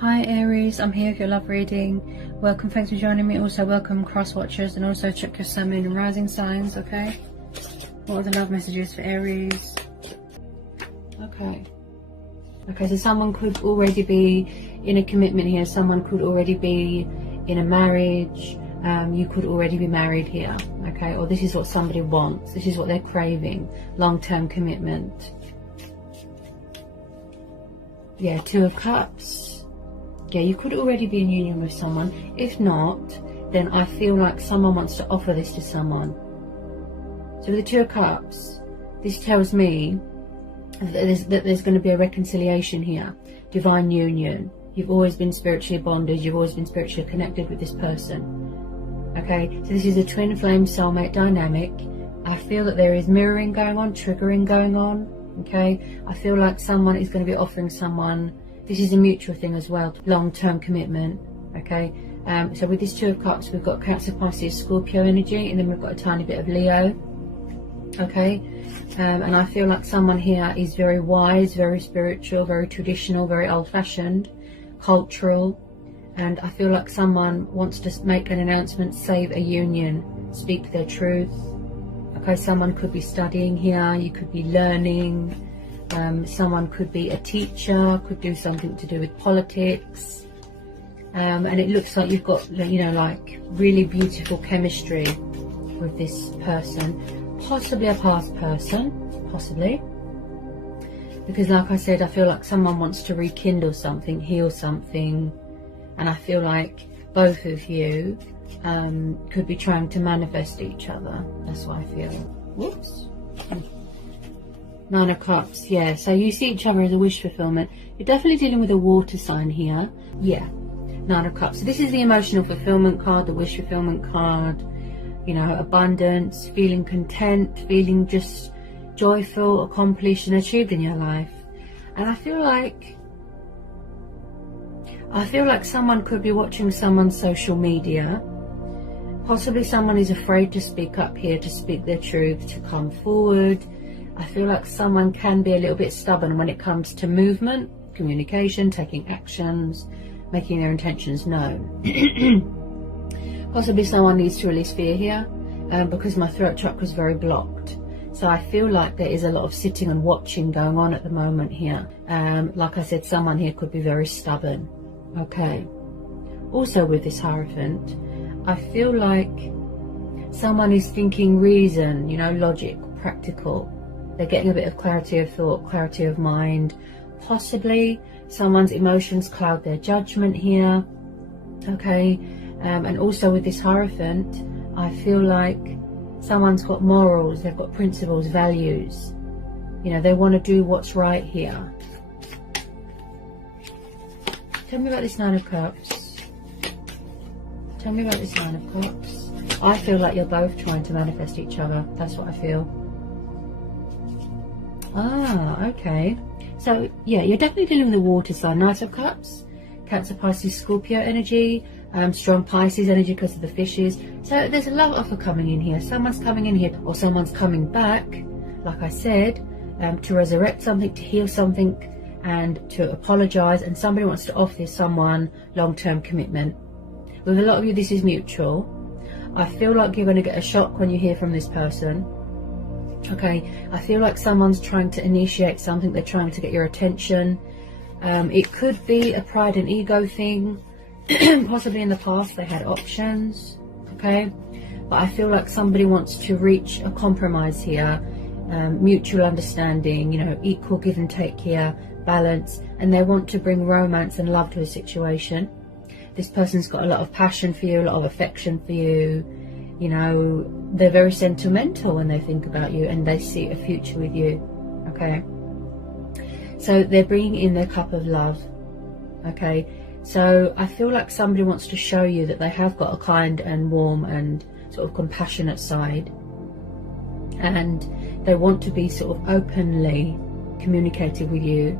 Hi Aries, I'm here for your love reading. Welcome, thanks for joining me. Also welcome cross watchers, and also check your sun, moon and rising signs, okay? What are the love messages for Aries? Okay, so someone could already be in a commitment here. Someone could already be in a marriage. You could already be married here, okay? Or this is what somebody wants. This is what they're craving. Long-term commitment. Yeah, Two of Cups. Yeah, you could already be in union with someone. If not, then I feel like someone wants to offer this to someone. So with the Two of Cups, this tells me that there's going to be a reconciliation here. Divine union. You've always been spiritually bonded. You've always been spiritually connected with this person. Okay, so this is a twin flame soulmate dynamic. I feel that there is mirroring going on, triggering going on. Okay, I feel like someone is going to be offering someone, this is a mutual thing as well, long-term commitment. Okay, so with this Two of Cups, we've got Cancer, Pisces, Scorpio energy, and then we've got a tiny bit of Leo. Okay, and I feel like someone here is very wise, very spiritual, very traditional, very old-fashioned, cultural, and I feel like someone wants to make an announcement, save a union, speak their truth. Okay, someone could be studying here, you could be learning, someone could be a teacher, could do something to do with politics, and it looks like you've got, you know, like really beautiful chemistry with this person, possibly a past person, possibly, because like I said, I feel like someone wants to rekindle something, heal something, and I feel like both of you could be trying to manifest each other. That's what I feel. Whoops. Nine of Cups. Yeah, so you see each other as a wish fulfillment. You're definitely dealing with a water sign here. Yeah, Nine of Cups. So this is the emotional fulfillment card, the wish fulfillment card. You know, abundance, feeling content, feeling just joyful, accomplished and achieved in your life. And I feel like someone could be watching someone's social media. Possibly someone is afraid to speak up here, to speak their truth, to come forward. I feel like someone can be a little bit stubborn when it comes to movement, communication, taking actions, making their intentions known. Possibly someone needs to release fear here, because my throat chakra is very blocked. So I feel like there is a lot of sitting and watching going on at the moment here. Like I said, someone here could be very stubborn. Okay. Also with this Hierophant, I feel like someone is thinking reason, you know, logic, practical. They're getting a bit of clarity of thought, clarity of mind. Possibly someone's emotions cloud their judgment here. Okay. And also with this Hierophant, I feel like someone's got morals, they've got principles, values. You know, they want to do what's right here. Tell me about this Nine of Cups. Tell me about this Nine of Cups. I feel like you're both trying to manifest each other. That's what I feel. Ah, okay. So, yeah, you're definitely dealing with the water sign. Knight of Cups, Cancer, Pisces, Scorpio energy, strong Pisces energy because of the fishes. So there's a love offer coming in here. Someone's coming in here, or someone's coming back, like I said, to resurrect something, to heal something, and to apologize, and somebody wants to offer someone long-term commitment. With a lot of you, this is mutual. I feel like you're going to get a shock when you hear from this person. Okay, I feel like someone's trying to initiate something. They're trying to get your attention. It could be a pride and ego thing. Possibly in the past they had options. Okay, but I feel like somebody wants to reach a compromise here. Mutual understanding, you know, equal give and take here, balance, and they want to bring romance and love to a situation. This person's got a lot of passion for you, a lot of affection for you. You know, they're very sentimental when they think about you, and they see a future with you. Okay, so they're bringing in their cup of love. Okay, so I feel like somebody wants to show you that they have got a kind and warm and sort of compassionate side, and they want to be sort of openly communicative with you.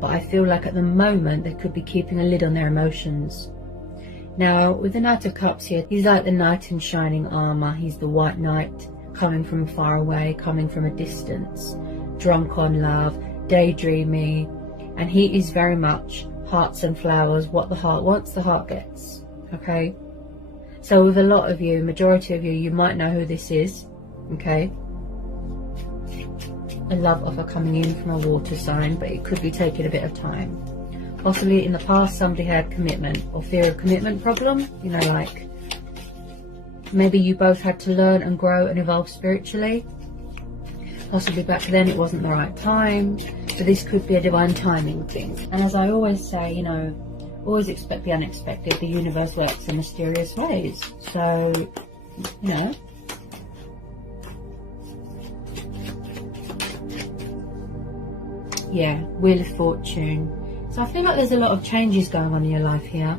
But I feel like at the moment they could be keeping a lid on their emotions. Now with the Knight of Cups here, he's like the knight in shining armor. He's the white knight coming from far away, coming from a distance, drunk on love, daydreaming, and he is very much hearts and flowers. What the heart wants, the heart gets. Okay, so with a lot of you, majority of you, you might know who this is. Okay, a love offer coming in from a water sign, but it could be taking a bit of time. Possibly in the past somebody had commitment or fear of commitment problem, you know, like maybe you both had to learn and grow and evolve spiritually. Possibly back then it wasn't the right time, so this could be a divine timing thing. And as I always say, you know, always expect the unexpected. The universe works in mysterious ways, so, you know. Yeah, Wheel of Fortune. So I feel like there's a lot of changes going on in your life here.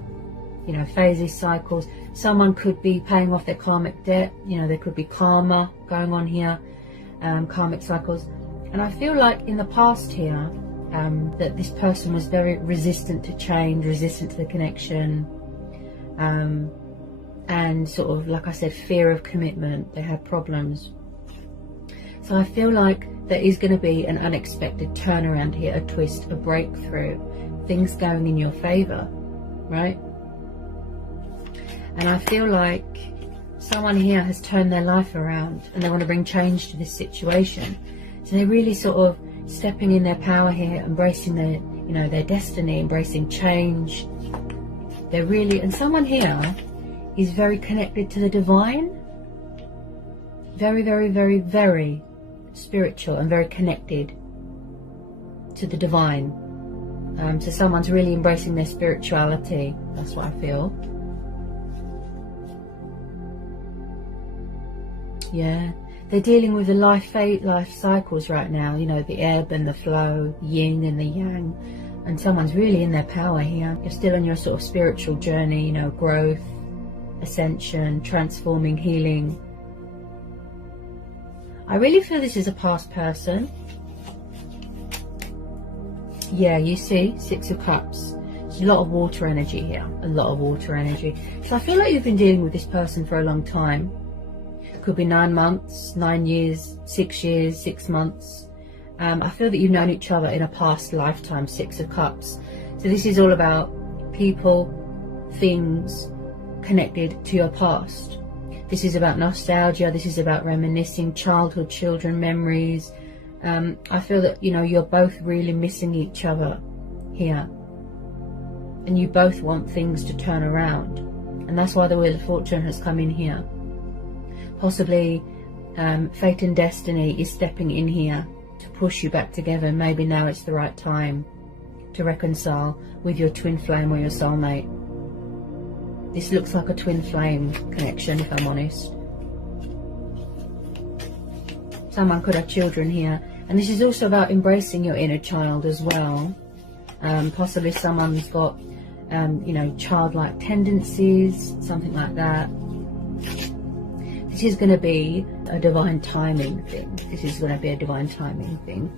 You know, phases, cycles. Someone could be paying off their karmic debt. You know, there could be karma going on here. Karmic cycles. And I feel like in the past here, that this person was very resistant to change, resistant to the connection. And sort of, like I said, fear of commitment. They had problems. So I feel like there is going to be an unexpected turnaround here, a twist, a breakthrough, things going in your favor, right? And I feel like someone here has turned their life around and they want to bring change to this situation. So they're really sort of stepping in their power here, embracing their, you know, their destiny, embracing change. They're really, and someone here is very connected to the divine. Very, very, very, very spiritual and very connected to the divine. So someone's really embracing their spirituality. That's what I feel. Yeah, they're dealing with the life cycles right now. You know, the ebb and the flow, yin and the yang. And someone's really in their power here. You're still on your sort of spiritual journey, you know, growth, ascension, transforming, healing. I really feel this is a past person. Yeah, you see, Six of Cups. There's a lot of water energy here. A lot of water energy. So I feel like you've been dealing with this person for a long time. It could be 9 months, 9 years, 6 years, 6 months. I feel that you've known each other in a past lifetime, Six of Cups. So this is all about people, things connected to your past. This is about nostalgia. This is about reminiscing, childhood, children, memories. I feel that, you know, you're both really missing each other here. And you both want things to turn around. And that's why the Wheel of Fortune has come in here. Possibly fate and destiny is stepping in here to push you back together. Maybe now it's the right time to reconcile with your twin flame or your soulmate. This looks like a twin flame connection, if I'm honest. Someone could have children here. And this is also about embracing your inner child as well. Possibly someone's got, you know, childlike tendencies, something like that. This is going to be a divine timing thing. This is going to be a divine timing thing.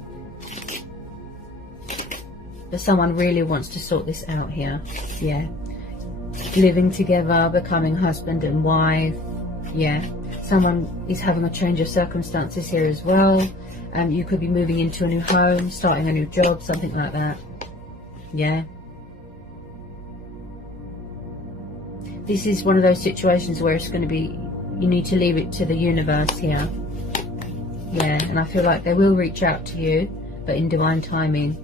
But someone really wants to sort this out here. Yeah. Living together, becoming husband and wife. Yeah. Someone is having a change of circumstances here as well. You could be moving into a new home, starting a new job, something like that. Yeah. This is one of those situations where it's going to be, you need to leave it to the universe here. Yeah, and I feel like they will reach out to you, but in divine timing.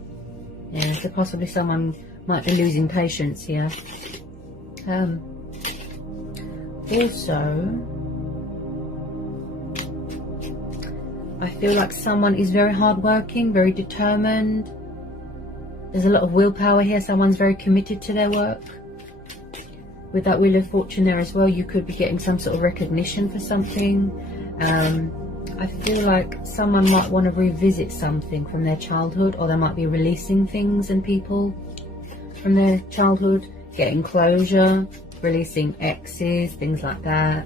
Yeah, so possibly someone might be losing patience here. Also, I feel like someone is very hardworking, very determined. There's a lot of willpower here. Someone's very committed to their work. With that Wheel of Fortune there as well, you could be getting some sort of recognition for something. I feel like someone might want to revisit something from their childhood, or they might be releasing things and people from their childhood, getting closure, releasing exes, things like that.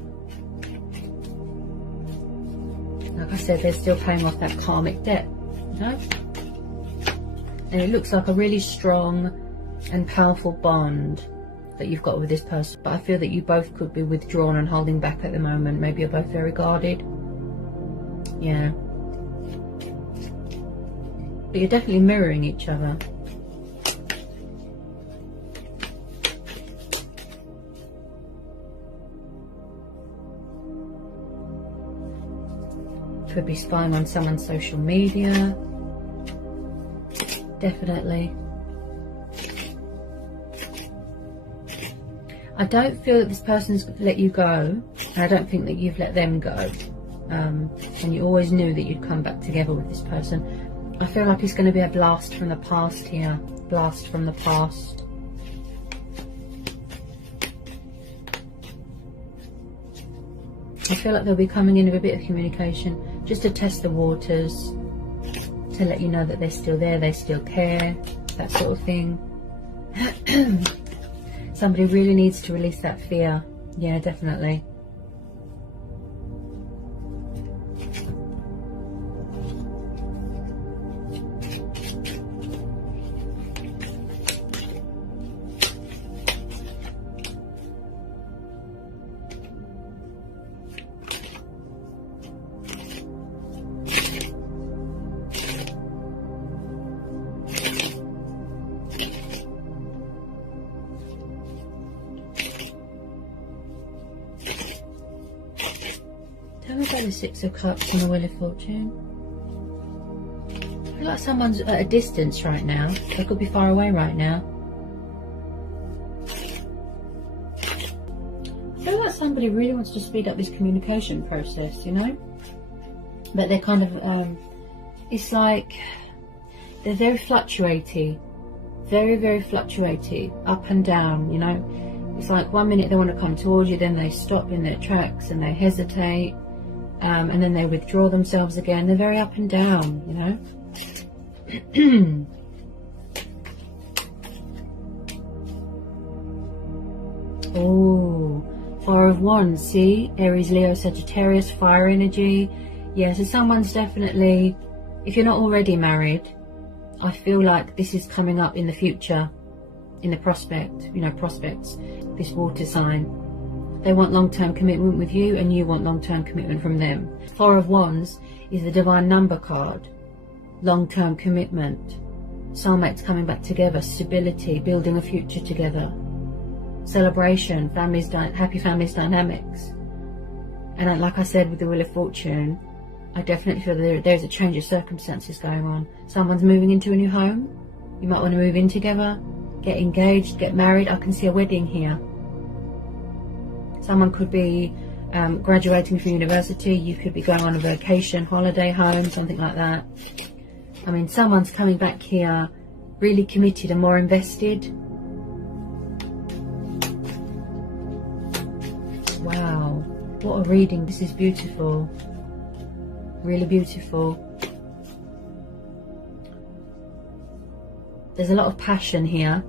Like I said, they're still paying off that karmic debt, you know? And it looks like a really strong and powerful bond that you've got with this person. But I feel that you both could be withdrawn and holding back at the moment. Maybe you're both very guarded. Yeah. But you're definitely mirroring each other. Could be spying on someone's social media. Definitely. I don't feel that this person's let you go. And I don't think that you've let them go. And you always knew that you'd come back together with this person. I feel like it's going to be a blast from the past here. Blast from the past. I feel like they'll be coming in with a bit of communication just to test the waters, to let you know that they're still there, they still care, that sort of thing. Somebody really needs to release that fear. Yeah, definitely. Tell me about the Six of Cups and the Wheel of Fortune. I feel like someone's at a distance right now. They could be far away right now. I feel like somebody really wants to speed up this communication process, you know? But they're kind of, it's like they're very fluctuating. Very, very fluctuating. Up and down, you know? It's like 1 minute they want to come towards you, then they stop in their tracks and they hesitate. And then they withdraw themselves again. They're very up and down, you know. Oh, Four of Wands. See, Aries, Leo, Sagittarius, fire energy. Yeah, so someone's definitely, if you're not already married, I feel like this is coming up in the future, in the prospect, you know, prospects, this water sign. They want long-term commitment with you and you want long-term commitment from them. Four of Wands is the divine number card. Long-term commitment. Soulmates coming back together. Stability. Building a future together. Celebration. Families, happy families dynamics. And like I said with the Wheel of Fortune, I definitely feel that there's a change of circumstances going on. Someone's moving into a new home. You might want to move in together. Get engaged. Get married. I can see a wedding here. Someone could be graduating from university. You could be going on a vacation, holiday home, something like that. I mean, someone's coming back here really committed and more invested. Wow, what a reading. This is beautiful. Really beautiful. There's a lot of passion here.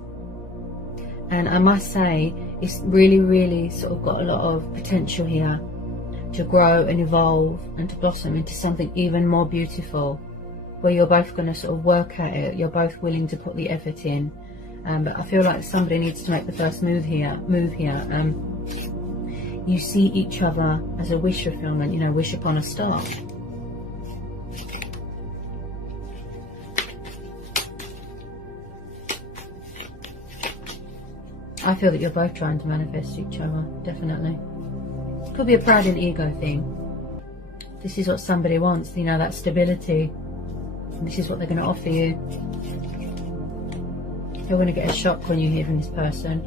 And I must say, it's really, really sort of got a lot of potential here to grow and evolve and to blossom into something even more beautiful, where you're both going to sort of work at it. You're both willing to put the effort in. But I feel like somebody needs to make the first move here. You see each other as a wish fulfillment, you know, wish upon a star. I feel that you're both trying to manifest each other, definitely. Could be a pride and ego thing. This is what somebody wants, you know, that stability. And this is what they're going to offer you. You're going to get a shock when you hear from this person.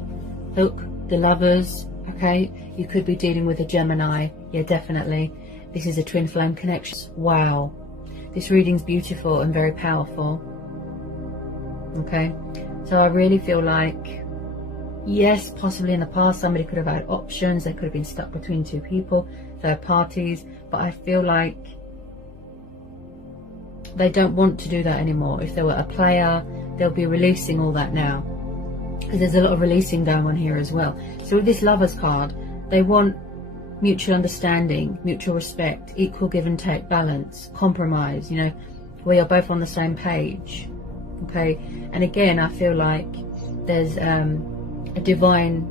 Look, the Lovers, okay? You could be dealing with a Gemini. Yeah, definitely. This is a twin flame connection. Wow. This reading's beautiful and very powerful. Okay? So I really feel like, yes, possibly in the past somebody could have had options. They could have been stuck between two people, third parties. But I feel like they don't want to do that anymore. If they were a player, they'll be releasing all that now. Because there's a lot of releasing going on here as well. So with this Lovers card, they want mutual understanding, mutual respect, equal give and take, balance, compromise, you know, where you're both on the same page. Okay? And again, I feel like there's a divine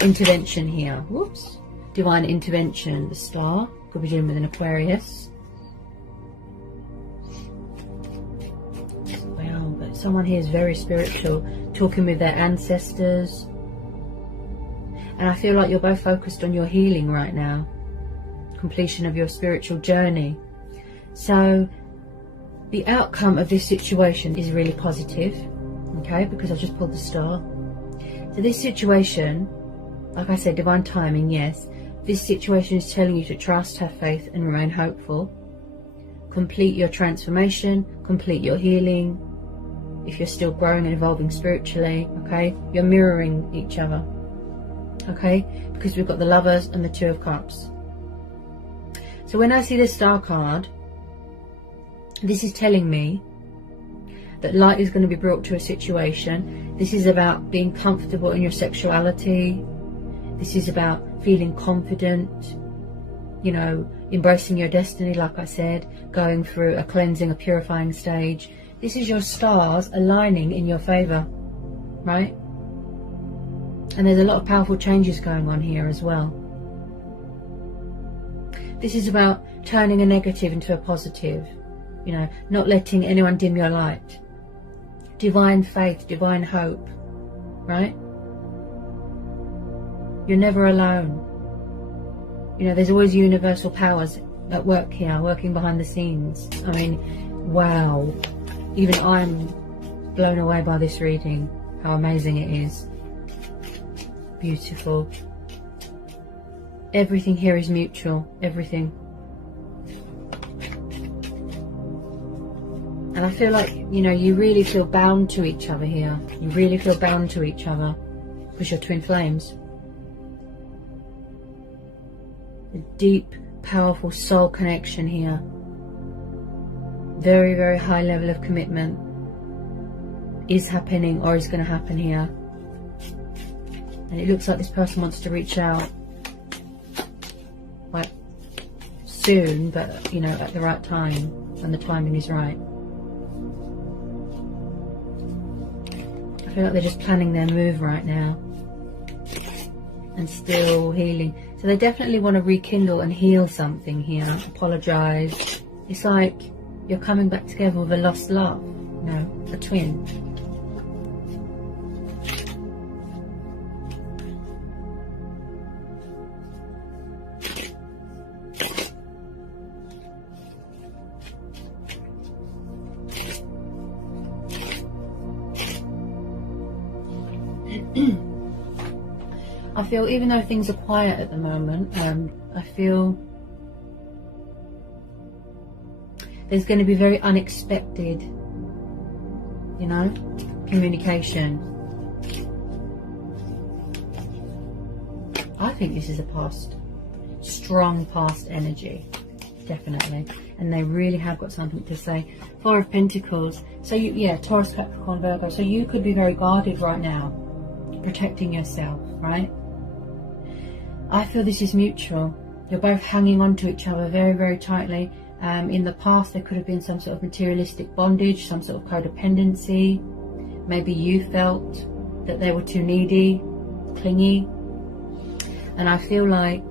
intervention here. Whoops. Divine intervention. The Star. Could be dealing with an Aquarius. Wow, but someone here is very spiritual, talking with their ancestors. And I feel like you're both focused on your healing right now. completion of your spiritual journey. So the outcome of this situation is really positive, okay, because I've just pulled the Star. So this situation, like I said, divine timing, yes. This situation is telling you to trust, have faith, and remain hopeful. Complete your transformation, complete your healing. If you're still growing and evolving spiritually, okay, you're mirroring each other, okay, because we've got the Lovers and the Two of Cups. So when I see the Star card, this is telling me that light is going to be brought to a situation. This is about being comfortable in your sexuality. This is about feeling confident, you know, embracing your destiny, like I said, going through a cleansing, a purifying stage. This is your stars aligning in your favour, right? And there's a lot of powerful changes going on here as well. This is about turning a negative into a positive, you know, not letting anyone dim your light. Divine faith, divine hope, right? You're never alone. You know, there's always universal powers at work here, working behind the scenes. I mean, wow. Even I'm blown away by this reading, how amazing it is. Beautiful. Everything here is mutual, everything. And I feel like, you know, you really feel bound to each other here. You really feel bound to each other because you're twin flames. A deep, powerful soul connection here. Very, very high level of commitment is happening or is going to happen here. And it looks like this person wants to reach out like soon, but, you know, at the right time, when the timing is right. I feel like they're just planning their move right now and still healing. So they definitely want to rekindle and heal something here, apologise. It's like you're coming back together with a lost love, you know, a twin. I feel, even though things are quiet at the moment, I feel there's going to be very unexpected, you know, communication. I think this is a past, strong past energy, definitely. And they really have got something to say. Four of Pentacles. So, you, yeah, Taurus, Capricorn, Virgo. So you could be very guarded right now, protecting yourself, right? I feel this is mutual. You're both hanging on to each other very, very tightly. In the past, there could have been some sort of materialistic bondage, some sort of codependency. Maybe you felt that they were too needy, clingy. And I feel like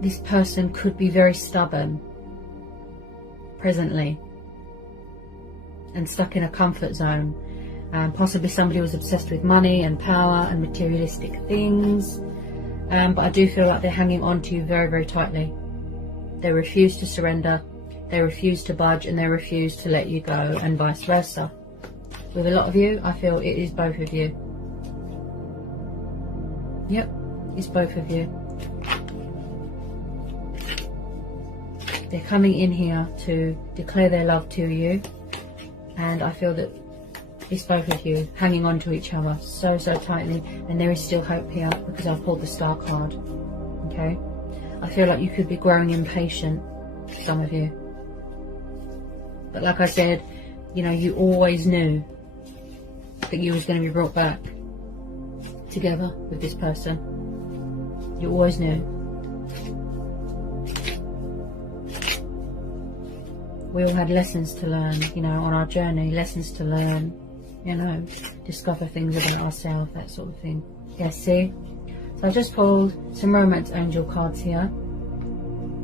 this person could be very stubborn presently and stuck in a comfort zone. Possibly somebody was obsessed with money and power and materialistic things. But I do feel like they're hanging on to you very, very tightly. They refuse to surrender, they refuse to budge, and they refuse to let you go, and vice versa. With a lot of you, I feel it is both of you. Yep, it's both of you. They're coming in here to declare their love to you, and I feel that it's both of you hanging on to each other so, so tightly, and there is still hope here because I've pulled the Star card. Okay, I feel like you could be growing impatient, some of you, but like I said, you know, you always knew that you was going to be brought back together with this person. You always knew. We all had lessons to learn, you know, on our journey, lessons to learn, you know, discover things about ourselves, that sort of thing. Yes, see? So I just pulled some romance angel cards here.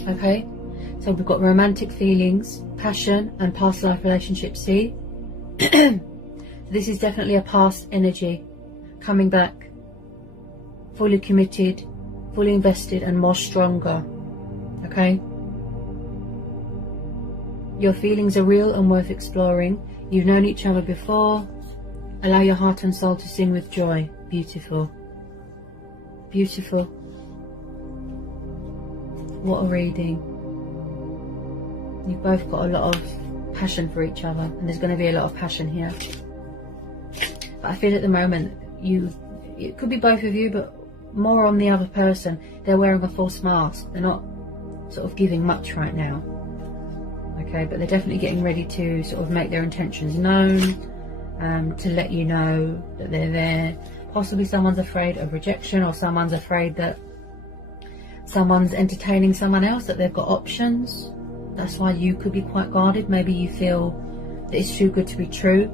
Okay? So we've got romantic feelings, passion, and past life relationships, see? So this is definitely a past energy coming back, fully committed, fully invested, and more stronger. Okay? Your feelings are real and worth exploring. You've known each other before. Allow your heart and soul to sing with joy. Beautiful. Beautiful. What a reading. You've both got a lot of passion for each other, and there's going to be a lot of passion here. But I feel at the moment, it could be both of you, but more on the other person. They're wearing a false mask. They're not sort of giving much right now. Okay, but they're definitely getting ready to sort of make their intentions known, to let you know that they're there. Possibly someone's afraid of rejection, or someone's afraid that someone's entertaining someone else, that they've got options. That's why you could be quite guarded. Maybe you feel that it's too good to be true,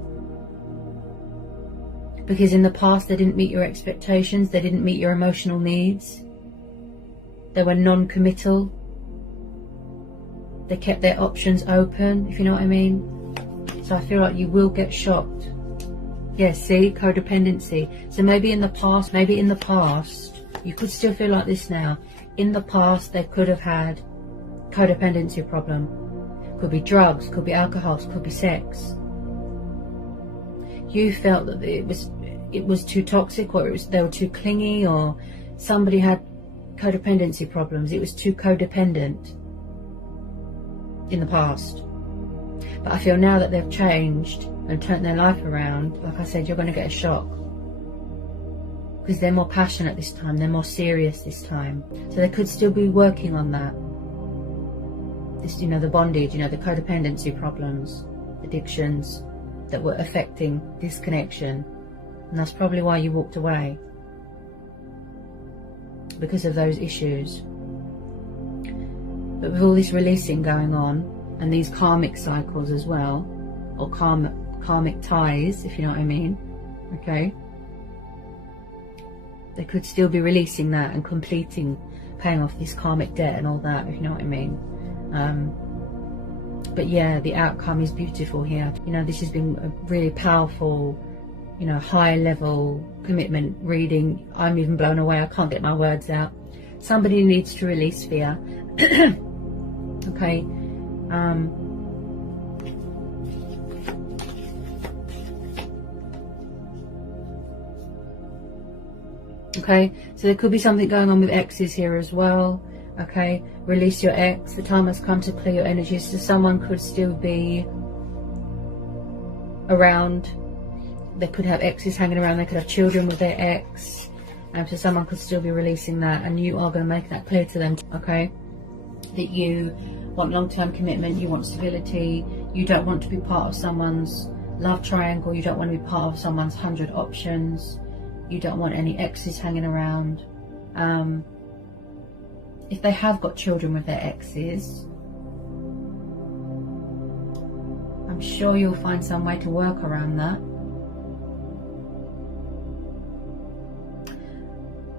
because in the past they didn't meet your expectations, they didn't meet your emotional needs, they were non-committal, they kept their options open, if you know what I mean. So I feel like you will get shocked. Yes, see, codependency. So maybe in the past, you could still feel like this now. In the past, they could have had codependency problem. Could be drugs, could be alcohol, could be sex. You felt that it was too toxic, or they were too clingy, or somebody had codependency problems. It was too codependent in the past. But I feel now that they've changed and turned their life around, like I said, you're going to get a shock, because they're more passionate this time, they're more serious this time. So they could still be working on that. This, you know, the bondage, you know, the codependency problems, addictions that were affecting this connection. And that's probably why you walked away, because of those issues. But with all this releasing going on, and these karmic cycles as well, or karmic ties, if you know what I mean, okay, they could still be releasing that and completing, paying off this karmic debt and all that, if you know what I mean. But yeah, the outcome is beautiful here. You know, this has been a really powerful, you know, high level commitment reading. I'm even blown away, I can't get my words out. Somebody needs to release fear. Okay. Okay, so there could be something going on with exes here as well. Okay, release your ex. The time has come to clear your energies. So someone could still be around. They could have exes hanging around. They could have children with their ex. So someone could still be releasing that, and you are going to make that clear to them. Okay, that you want long-term commitment, you want stability, you don't want to be part of someone's love triangle, you don't want to be part of someone's 100 options, you don't want any exes hanging around. If they have got children with their exes, I'm sure you'll find some way to work around that.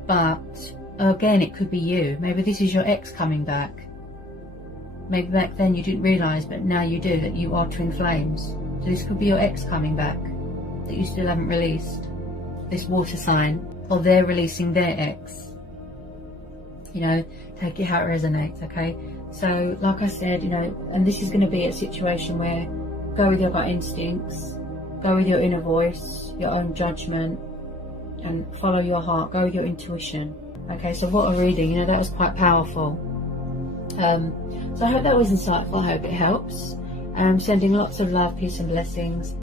But again, it could be you. Maybe this is your ex coming back. Maybe back then you didn't realise, but now you do, that you are twin flames. So this could be your ex coming back that you still haven't released. This water sign, or they're releasing their ex. You know, take it how it resonates, okay? So, like I said, you know, and this is going to be a situation where go with your gut instincts, go with your inner voice, your own judgment, and follow your heart, go with your intuition. Okay, so what a reading, you know, that was quite powerful. So I hope that was insightful, I hope it helps. Sending lots of love, peace and blessings.